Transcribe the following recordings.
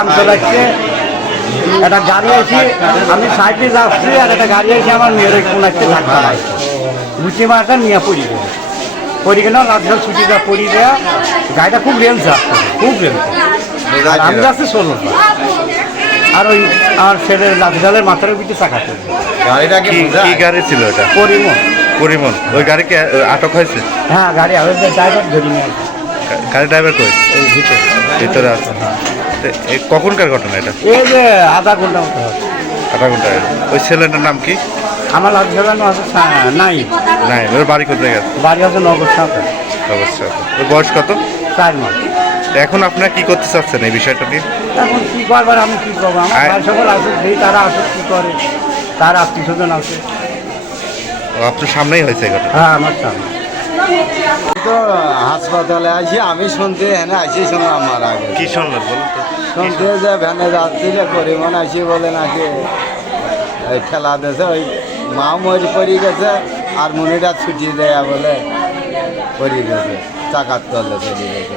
আমতলাচ্ছে একটা গাড়ি এসে আমি সাইডে যাচ্ছি আর একটা গাড়ি এসে আমার মেয়ের কোন একটা ধাক্কা মাছটা নিয়ে পড়ি। গেল রাতটা ছুটি যা পড়ি দেয়া গাড়িটা খুব রেঞ্জ আসছে খুব রেঞ্জ আর আমি যাচ্ছি ষোলো আর ওই আমার ছেলের লাঠিজালের মাথার পিঠে চাকা পড়বে গাড়িটা কি কি গাড়ি ছিল এটা পরিমল। পরিমল। ওই গাড়ি কি আটক হয়েছে? হ্যাঁ গাড়ি আবার ড্রাইভার ধরে নিয়ে গাড়ি ড্রাইভার কই? এই ভিতরে। ভিতরে আছে। কখনকার ঘটনা এটা? এই যে আধা ঘণ্টা মতো আধা ঘণ্টা। ওই ছেলেটার নাম কি? আমার লাভ ঝোলানো আছে নাই। নাই ওর বাড়ি কোথায় গেছে? বাড়ি আছে নগর সাথে অবশ্যই ওর বয়স কত? চার মাস। তো এখন আপনারা কি করতে চাচ্ছেন এই বিষয়টা নিয়ে? এখন কি করবার আমি কি করব? আমার ভাই সকল আছে যেই তারা আছে কি করে? তার আত্মীয় স্বজন আছে। ও, আপনার সামনেই হয়েছে এই ঘটনা? হ্যাঁ আমার সামনে। তো হাসপাতালে আছি আমি শুনতে এনে আসি শুনলাম মারা গেছে কি শুনলেন বলুন তো? শুনতে যে ভ্যানে যাচ্ছিল করিমন আসি বলে নাকি এই ঠেলা দিয়েছে ওই মা মরি পড়ি গেছে, আর মুনিটা ছুটি দেয়া বলে পড়ি গেছে চাকার তলে চলে গেছে।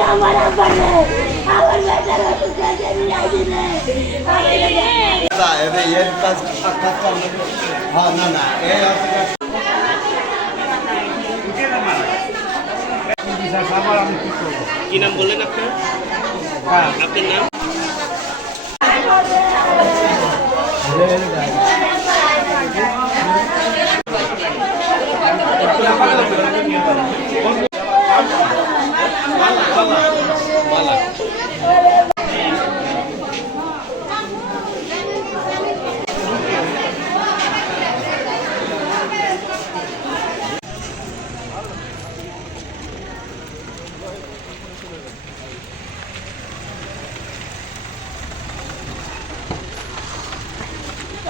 আমার বেটার দিলে হ্যাঁ না না কি নাম বললেন আপনার? আপনার নাম?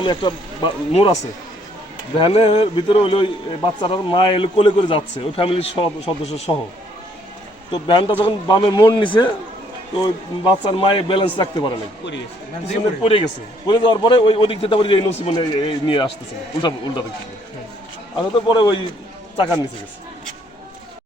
আমি একটা মোড় আছে। ভ্যানের ভিতরে হলো ওই বাচ্চাটার মা এলো কোলে করে যাচ্ছে ওই ফ্যামিলির সদস্য সহ। তো ভ্যানটা যখন বামে মোড় নিছে তো ওই বাচ্চার মায়ে ব্যালেন্স রাখতে পারে না পড়ে গেছে। পড়ে যাওয়ার পরে ওই ওদিক থেকে আবার এই নসিমনে নিয়ে আসতেছে উল্টা উল্টা দিক থেকে। আর তো পরে ওই চাকার নিচে গেছে।